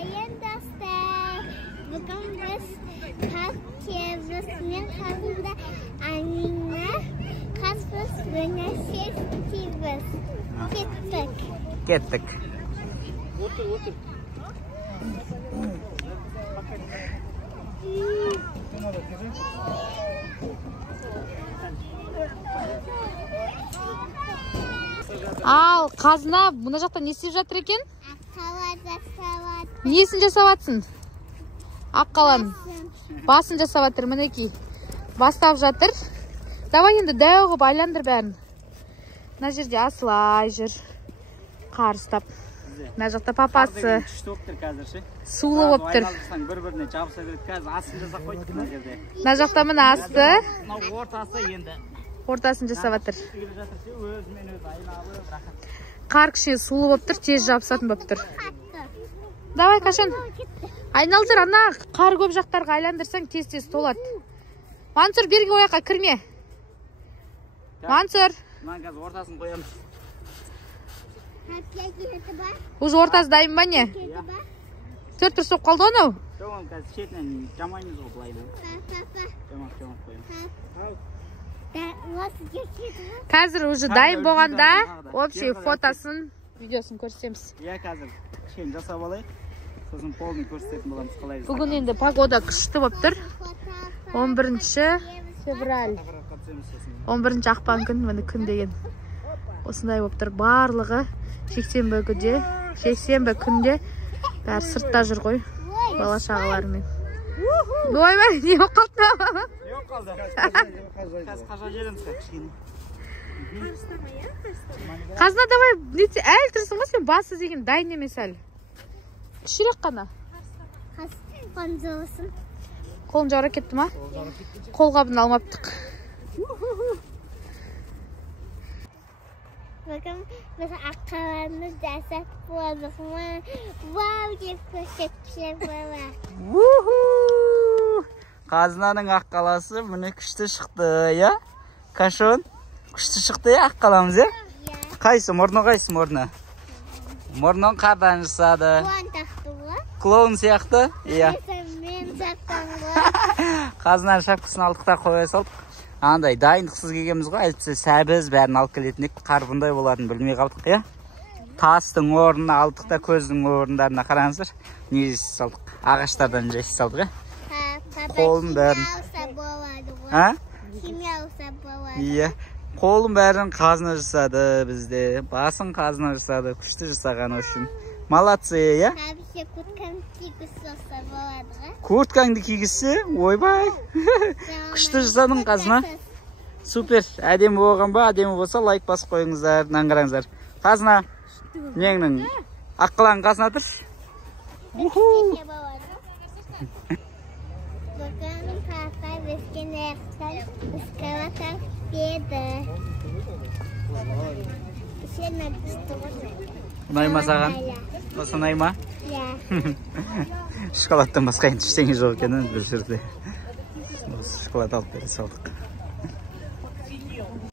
Sayın dostlar, bugün biz kalk çevresinin kazında annemle kasbız güneşi çiviz. Gittik. Otur. Ал, қазына мына жақта не істеп жатыр екен? Аққала жасап. Несін жасап жатсың? Аққаланың басын жасап жатыр, мінекей. Бастап жатыр. Давай енді дәу қылып айландыр бәрін. Мына жерде асылай жүр. Қар ұстап. Мына жақта папасы сулы болып тұр. Bir-birine жабыса береді. Қазір асын жасап қойдық мына жерде. Мына жақта мына асты. Мынау ортасы енді. Ортасын жасап жатыр. Өзімен өзі айналып, рахат. Қар кішкене сулы болып тұр, тез жабысатын болып тұр. Давай, Кашан. Айналдыр, ана қар көп жақтарға айландырсаң тез толады. Мансұр, берге ояққа кірме. Мансұр. Мынаны қазір ортасын қоямыз. Уже ортасы дайын ба не? Төрт бір соқ қалды онау? Жоқ, қазір шетінен жамаймыз ғой бұлайды. Жамақ қоямыз. Қазір уже дайын болғанда общий фотосын, видеосын көрсетеміз. Иә, қазір кішкене жасап алайық. Сосын полный көрсететін боламыз қалай. Бүгін енді погода күшті болып тұр. 11 февраль. 11 ақпан күн, міне күн деген. Осындай болып тұр. Барлығы жексенбі күнде бәрі сыртта жүр ғой. Бала шағаларымен. Ойбай, не болып қалды? Yok kaldı. Қазір қажа жеріміз кішкене. Қазына давай, әлі тұрсың ғой сен, басы деген дайын емес әлі. Кішірек қана. Қолын жаура кетті ма? Қолғабын алмаптық. Bakın biz akkalarını dersek bulduk mu? Wow деп көрсетпешер бала. Қазынаның аққаласы міне күшті шықты, я? Кашон? Күшті шықты, я, аққаламыз, я? Қайсы, мұрны қайсы мұрны? Мұрнын қардан жасады. Клоун тақты ғой? Клоун сияқты? Иә. Мен жақтан ғой. Қазынаның шапкасын алдық та қоя салдық. Андай дайындықсыз келгенбіз ғой, әлбетте сәбіз бәрін алып келетін ек. Қар бұндай боларын білмей қалдық, я? Тастың орнына алдық та көздің орындарына қараңыздар. Не салдық? Ағаштардан жайсы салдық, я? Қолын бәрін. Химия алса болады. Иә. Қолын бәрін қазына жасады бізде. Басын қазына жасады. Күшті жасаған үшін. Молодцы, я? Әбіше куртканы кигізсе алса болады ғой? Курткаңды кигізсе? Ойбай. Күшті жасадың қазына. Супер. Әдемі болған ба? Әдемі болса лайк басып қойыңыздар. Наңғараңыздар. Қазына. Неңнің аққылаң қазына тұр. Bakalım kartlar riskine yaktar, ıskalatak biyedi. Sen yapıştı Ұнай ма саған? Осы ұнай ма? Иә. Шоколадтан басқа ештеңе жоқ екен бір жерде. Шоколад алып бере салдық.